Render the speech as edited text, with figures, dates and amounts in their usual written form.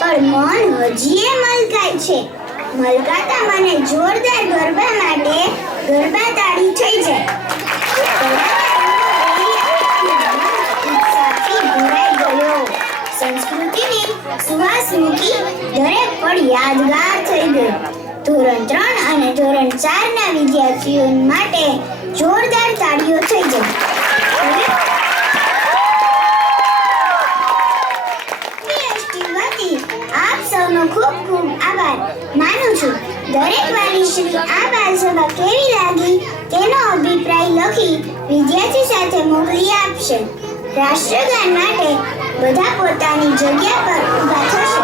પણ મન હજીએ મલકાય છે. મલકાતા મને જોરદાર ગરબા માટે ગરબા તાળી થઈ જાય. ઉત્સાહથી ભરાઈ ગયો. સંસ્કૃતિની સુવાસ મૂકી દરેક પળ યાદગાર થઈ ગયું. ધોરણ 3 અને ધોરણ 4 ના વિદ્યાર્થીઓ માટે જોરદાર તાળીઓ થઈ જાય. આપ સૌનો ખૂબ ખૂબ આભાર માનું છું. દરેક વાલીશ્રી આ બાલસભા કેવી લાગી તેનો અભિપ્રાય લખી વિદ્યાર્થી સાથે મોકલી આપશે. રાષ્ટ્રગાન માટે બધા પોતાની જગ્યા પર ઊભા થશે.